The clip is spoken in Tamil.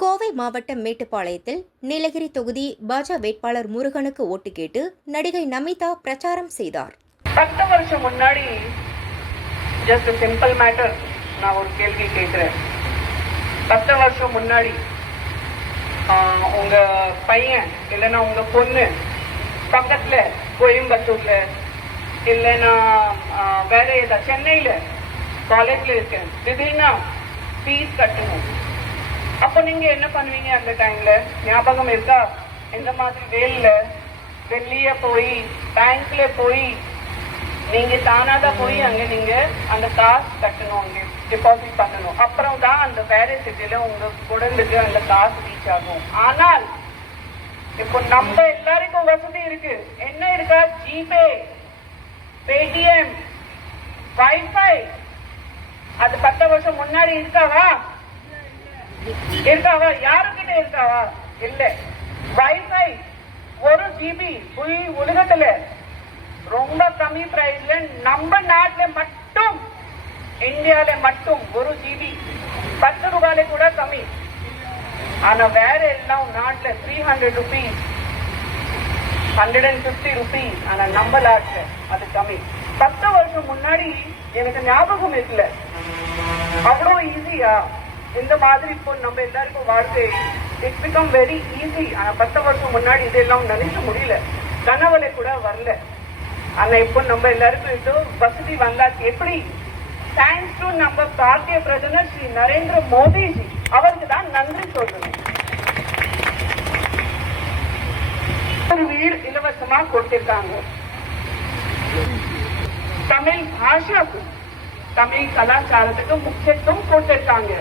கோவை மாவட்டம் மேட்டுப்பாளையத்தில் நீலகிரி தொகுதி பாஜ வேட்பாளர் முருகனுக்கு ஓட்டு கேட்டு நடிகை நமிதா பிரச்சாரம் செய்தார். பத்து வருஷம் முன்னாடி ஜஸ்ட் சிம்பிள் மேட்டர் நான் ஒரு கேள்வி கேட்குறேன். பத்து வருஷம் முன்னாடி உங்க பையன் இல்லைன்னா உங்க பொண்ணு பக்கத்துல கோயம்புத்தூர்ல இல்லைன்னா வேற ஏதாவது சென்னையில காலேஜ்ல இருக்கேன். திடீர்னா ஃபீஸ் கட்டணும். அப்போ நீங்க என்ன பண்ணுவீங்க அந்த டைம்ல ஞாபகம் இருக்கா? எந்த மாதிரி வேல்ல வெளியே போய் பேங்க்ல போய் நீங்க தானாதான் போய் அங்க நீங்க அந்த காசு கட்டணும் அங்கே டெபாசிட் பண்ணணும். அப்புறம் தான் அந்த வேற சிட்டில உங்க குடலுக்கு அந்த காசு ரீச் ஆகும். ஆனால் இப்போ நம்ம எல்லாருக்கும் வசதி இருக்கு. என்ன இருக்கா? GPay Paytm WiFi. அது பத்து வருஷம் முன்னாடி இருக்காவா இருக்காவா? யாருக்கிட்ட இருக்காவா? இல்ல. வைஃபை ஒரு ஜிபி புய் உலகத்துல ரொம்ப கம்மி பிரைஸ்ல நம்ம நாட்டுல மட்டும் இந்தியால மட்டும் ஒரு ஜிபி பத்து ரூபாயில கூட கம்மி. ஆனா வேற எல்லாம் நாட்டுல three hundred rupees hundred and fifty rupees ஆனா நம்ம நாட்டுல அது கம்மி. பத்து வருஷம் முன்னாடி எனக்கு ஞாபகம் இருக்குல்ல. அவ்வளோ ஈஸியா இந்த மாதிரி இப்போ நம்ம எல்லாருக்கும் வாழ்க்கை இட்ஸ் பிகம் வெரி ஈஸி ஆனா பத்து வருஷம் முன்னாடி இதெல்லாம் நினைக்க முடியல. கனவுல கூட வரல. ஆனா இப்போ நம்ம எல்லாருக்கும் இது வசதி வந்தாச்சு. எப்படி? தேங்க்ஸ் டு நம்ம பாரதிய பிரதமர் ஸ்ரீ நரேந்திர மோடிஜி அவருக்கு தான் நன்றி சொல்லணும். வீடு இலவசமா கொடுத்திருக்காங்க. தமிழ் பாஷாக்கு தமிழ் கலாச்சாரத்துக்கு முக்கியத்துவம் கொடுத்திருக்காங்க.